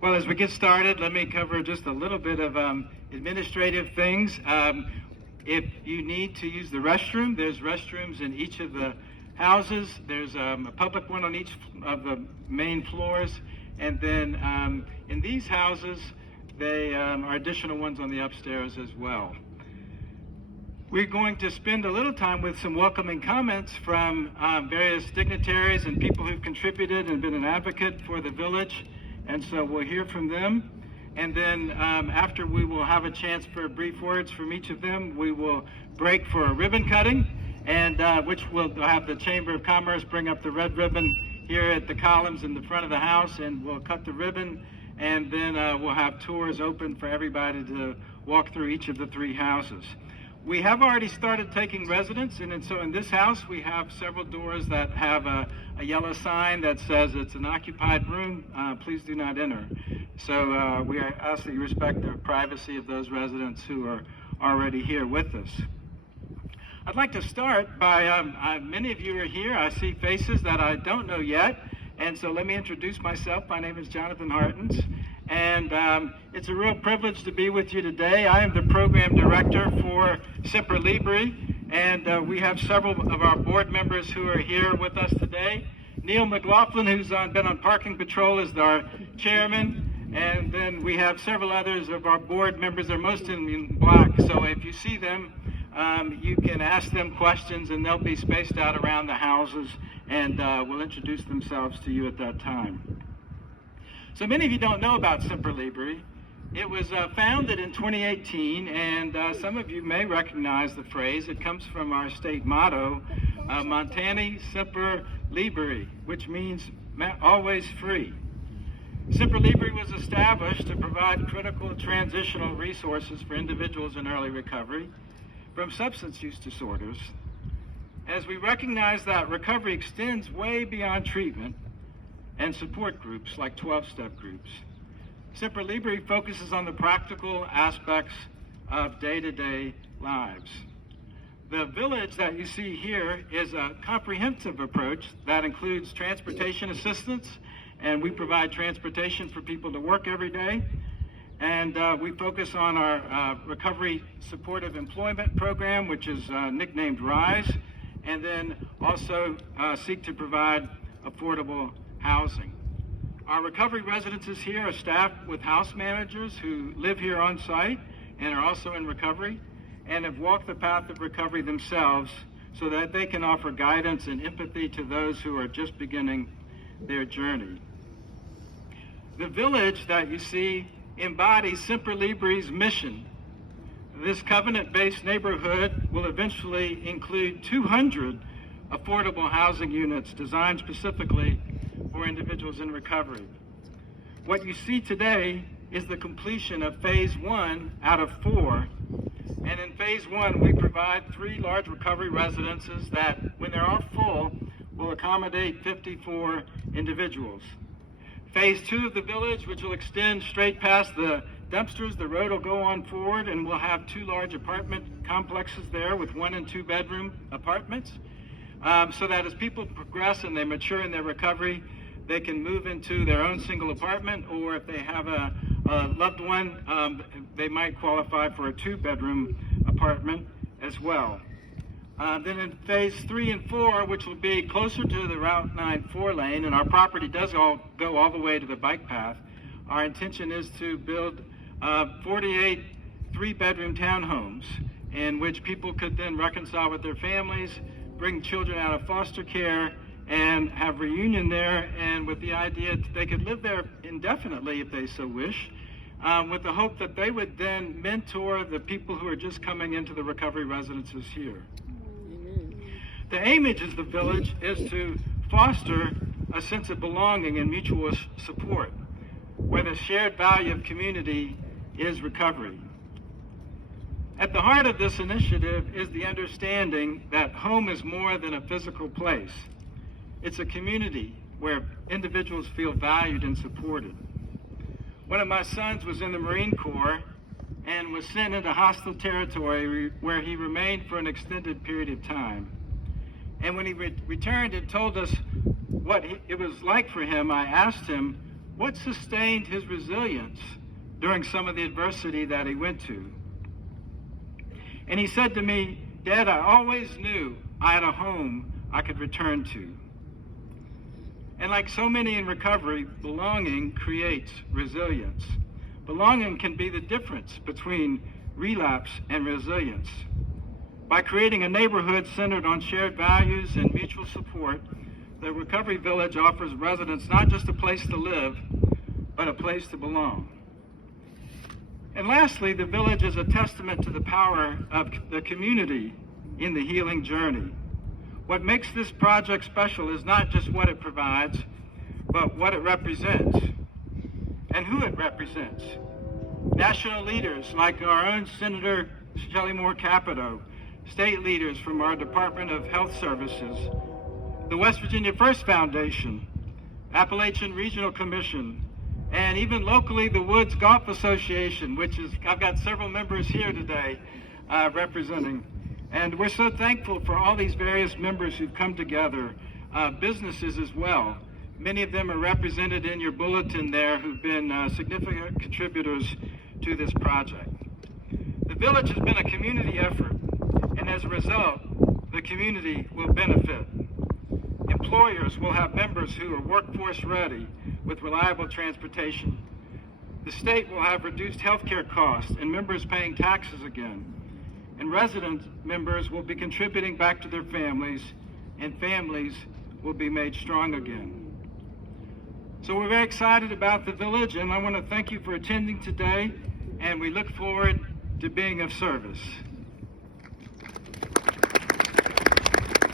Well, as we get started, let me cover just a little bit of administrative things. If you need to use the restroom, there's restrooms in each of the houses. There's a public one on each of the main floors. And then in these houses, they are additional ones on the upstairs as well. We're going to spend a little time with some welcoming comments from various dignitaries and people who've contributed and been an advocate for the village. And so we'll hear from them. And then after we will have a chance for brief words from each of them, we will break for a ribbon cutting, and which will have the Chamber of Commerce bring up the red ribbon here at the columns in the front of the house, and we'll cut the ribbon, and then we'll have tours open for everybody to walk through each of the three houses. We have already started taking residents, and so in this house we have several doors that have a yellow sign that says it's an occupied room, please do not enter. So we ask that you respect the privacy of those residents who are already here with us. I'd like to start by, many of you are here, I see faces that I don't know yet, and so let me introduce myself. My name is Jonathan Hartian. And it's a real privilege to be with you today. I am the program director for Semper Libri, and we have several of our board members who are here with us today. Neil McLaughlin, who's been on parking patrol, is our chairman, and then we have several others of our board members. They're most in black, so if you see them, you can ask them questions, and they'll be spaced out around the houses, and will introduce themselves to you at that time. So many of you don't know about Semper Libri. It was founded in 2018, and some of you may recognize the phrase. It comes from our state motto, Montani Semper Libri, which means always free. Semper Libri was established to provide critical transitional resources for individuals in early recovery from substance use disorders. As we recognize that recovery extends way beyond treatment and support groups like 12-step groups, Semper Libri focuses on the practical aspects of day-to-day lives. The village that you see here is a comprehensive approach that includes transportation assistance, and we provide transportation for people to work every day. And we focus on our recovery supportive employment program, which is nicknamed RISE, and then also seek to provide affordable housing. Our recovery residences here are staffed with house managers who live here on site and are also in recovery and have walked the path of recovery themselves so that they can offer guidance and empathy to those who are just beginning their journey. The village that you see embodies Semper Libri's mission. This covenant-based neighborhood will eventually include 200 affordable housing units designed specifically for individuals in recovery. What you see today is the completion of phase 1 out of 4. And in phase 1, we provide 3 large recovery residences that, when they're all full, will accommodate 54 individuals. Phase 2 of the village, which will extend straight past the dumpsters, the road will go on forward, and we'll have 2 large apartment complexes there with 1 and 2 bedroom apartments. So that as people progress and they mature in their recovery, they can move into their own single apartment, or if they have a loved one, they might qualify for a 2-bedroom apartment as well. Then in phase 3 and 4, which will be closer to the Route 9 4-lane, and our property does go all the way to the bike path, our intention is to build 48 3-bedroom townhomes in which people could then reconcile with their families, bring children out of foster care, and have reunion there, and with the idea that they could live there indefinitely if they so wish, with the hope that they would then mentor the people who are just coming into the recovery residences here. The aim of the village is to foster a sense of belonging and mutual support, where the shared value of community is recovery. At the heart of this initiative is the understanding that home is more than a physical place. It's a community where individuals feel valued and supported. One of my sons was in the Marine Corps and was sent into hostile territory where he remained for an extended period of time. And when he returned and told us what it was like for him, I asked him, what sustained his resilience during some of the adversity that he went to. And he said to me, "Dad, I always knew I had a home I could return to." And like so many in recovery, belonging creates resilience. Belonging can be the difference between relapse and resilience. By creating a neighborhood centered on shared values and mutual support, the Recovery Village offers residents not just a place to live, but a place to belong. And lastly, the village is a testament to the power of the community in the healing journey. What makes this project special is not just what it provides, but what it represents and who it represents. National leaders like our own Senator Shelley Moore Capito, state leaders from our Department of Health Services, the West Virginia First Foundation, Appalachian Regional Commission, and even locally the Woods Golf Association, which is, I've got several members here today representing. And we're so thankful for all these various members who've come together, businesses as well. Many of them are represented in your bulletin there who've been significant contributors to this project. The village has been a community effort, and as a result, the community will benefit. Employers will have members who are workforce ready with reliable transportation. The state will have reduced healthcare costs and members paying taxes again. And resident members will be contributing back to their families, and families will be made strong again. So we're very excited about the village, and I want to thank you for attending today, and we look forward to being of service.